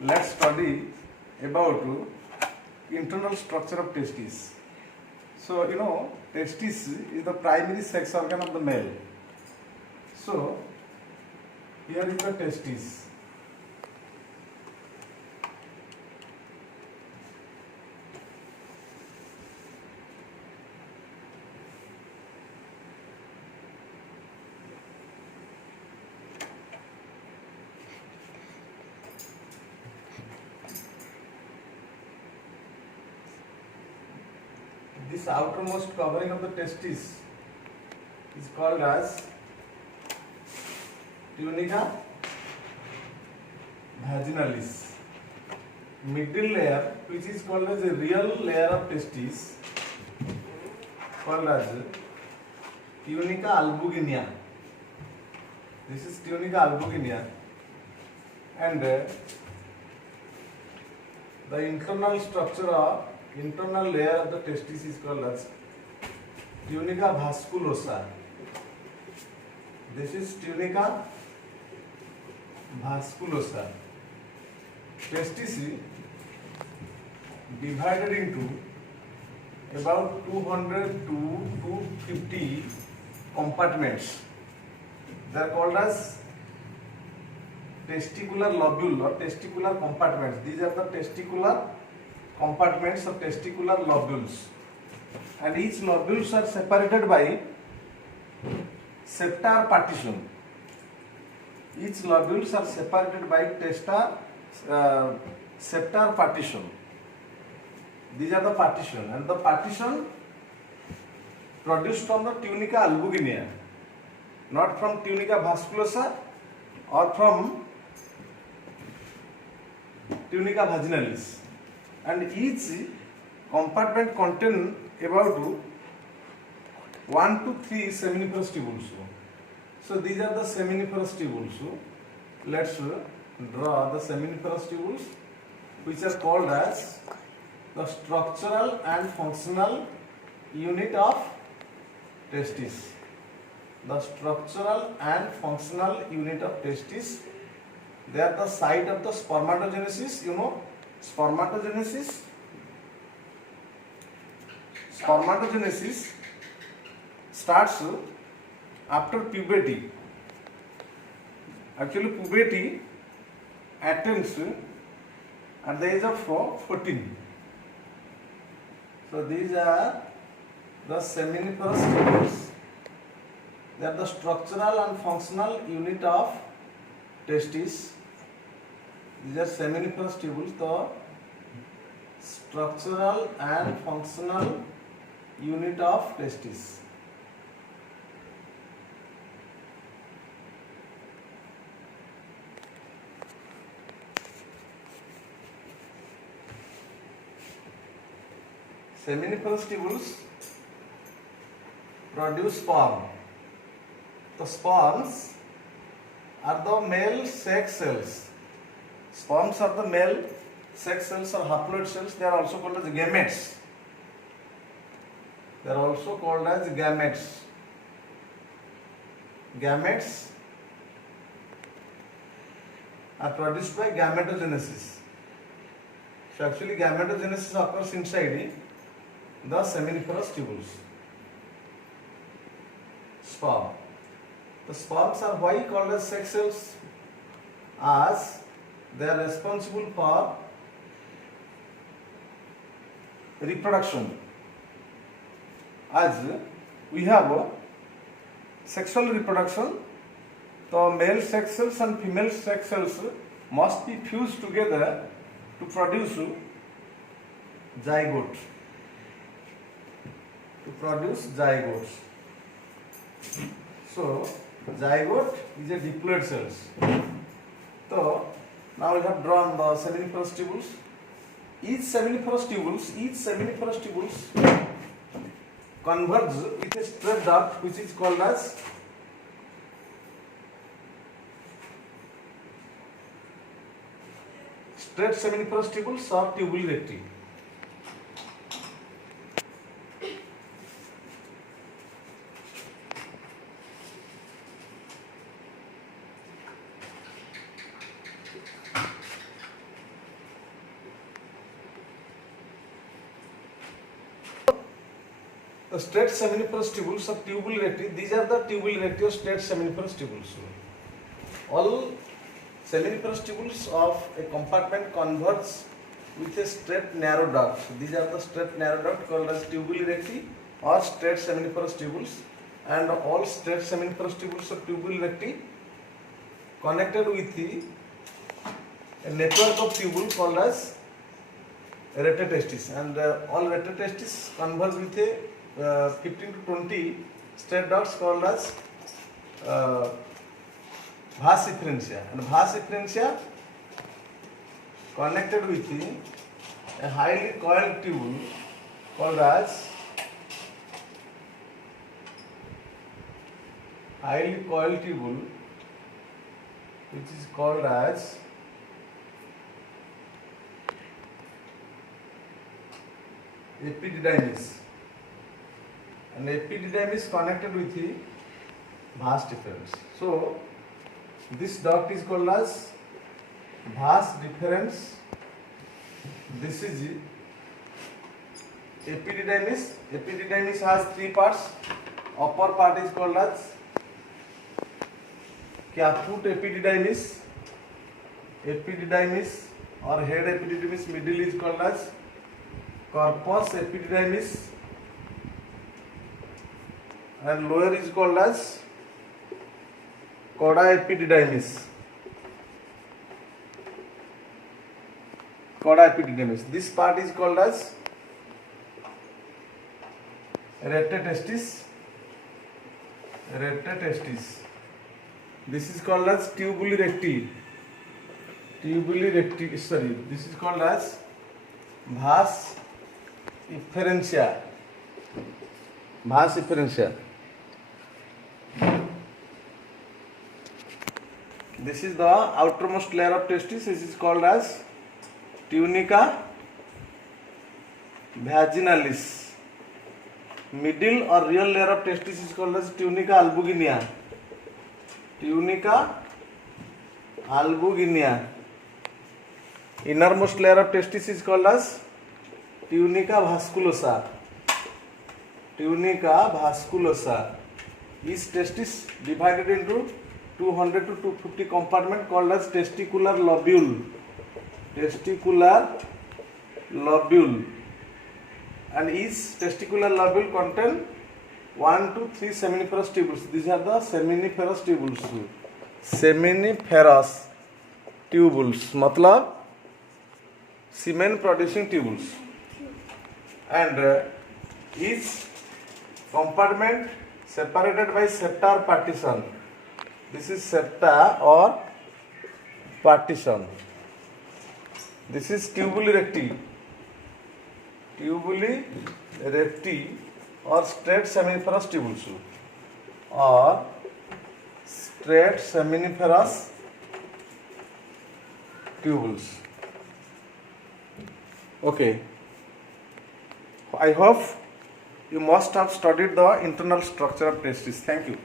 let's study about internal structure of testis. So testis is the primary sex organ of the male. So here is the testis. This outermost covering of the testis is called as tunica vaginalis. Middle layer, which is called as a real layer of testis, called as tunica albuginea. This is tunica albuginea, and the internal layer of the testis is called as tunica vasculosa. This is tunica vasculosa. Testis divided into about 200 to 250 compartments. They are called as testicular lobule or testicular compartments. These are the testicular compartments of testicular lobules, and each lobules are separated by septal partition. Each lobules are separated by septal partition. These are the partition, and the partition produced from the tunica albuginea, not from tunica vasculosa or from tunica vaginalis. And each compartment contain about 1 to 3 seminiferous tubules. So these are the seminiferous tubules. Let's draw the seminiferous tubules, which are called as the structural and functional unit of testis. The structural and functional unit of testis. They are the site of the spermatogenesis. Spermatogenesis starts after puberty. Actually, puberty attains at the age of 14. So these are the seminiferous tubules. They are the structural and functional unit of testis. These are seminiferous tubules, the structural and functional unit of testis. Seminiferous tubules produce sperm. The sperms are the male sex cells. Sperms are the male sex cells or haploid cells. They are also called as gametes. They are also called as gametes. Gametes are produced by gametogenesis. So actually gametogenesis occurs inside the seminiferous tubules. Sperm. The sperms are why called as sex cells? As they are responsible for reproduction. As we have sexual reproduction, the male sex cells and female sex cells must be fused together to produce zygote. So zygote is a diploid cells. So now we have drawn the seminiferous tubules. Each seminiferous tubules converge with a straight duct, which is called as straight seminiferous tubules or tubuli recti. The straight seminiferous tubules of tubule recti, these are the tubule recti or straight seminiferous tubules. All seminiferous tubules of a compartment converge with a straight narrow duct. These are the straight narrow duct called as tubule recti or straight seminiferous tubules, and all straight seminiferous tubules of tubule recti connected with a network of tubule called as rete testis, and all rete testis converge with a 15 to 20 straight ducts called as vas efferentia, and vas efferentia connected with a highly coiled tubule called as highly coiled tubule, which is called as epididymis, and epididymis connected with the vas deferens. So this duct is called as vas deferens. This is epididymis. Epididymis has three parts. Upper part is called as caput epididymis, epididymis or head epididymis. Middle is called as corpus epididymis, and lower is called as coda epididymis. Coda epididymis. This part is called as rete testis. Rete testis. This is called as tubule recti. Tubule recti. Sorry, this is called as vas efferentia. Vas efferentia. This is the outermost layer of testis. This is called as tunica vaginalis. Middle or real layer of testis is called as tunica albuginea. Tunica albuginea. Innermost layer of testis is called as tunica vasculosa. Tunica vasculosa. Each testis divided into 200 to 250 compartment called as testicular lobule. Testicular lobule. And each testicular lobule contain 1 to 3 seminiferous tubules. These are the seminiferous tubules. Seminiferous tubules मतलब semen producing tubules. And each compartment separated by septar partition. This is septa or partition. This is tubule recti. Tubule recti or straight seminiferous tubules or straight seminiferous tubules. Okay. I hope you must have studied the internal structure of testis. Thank you.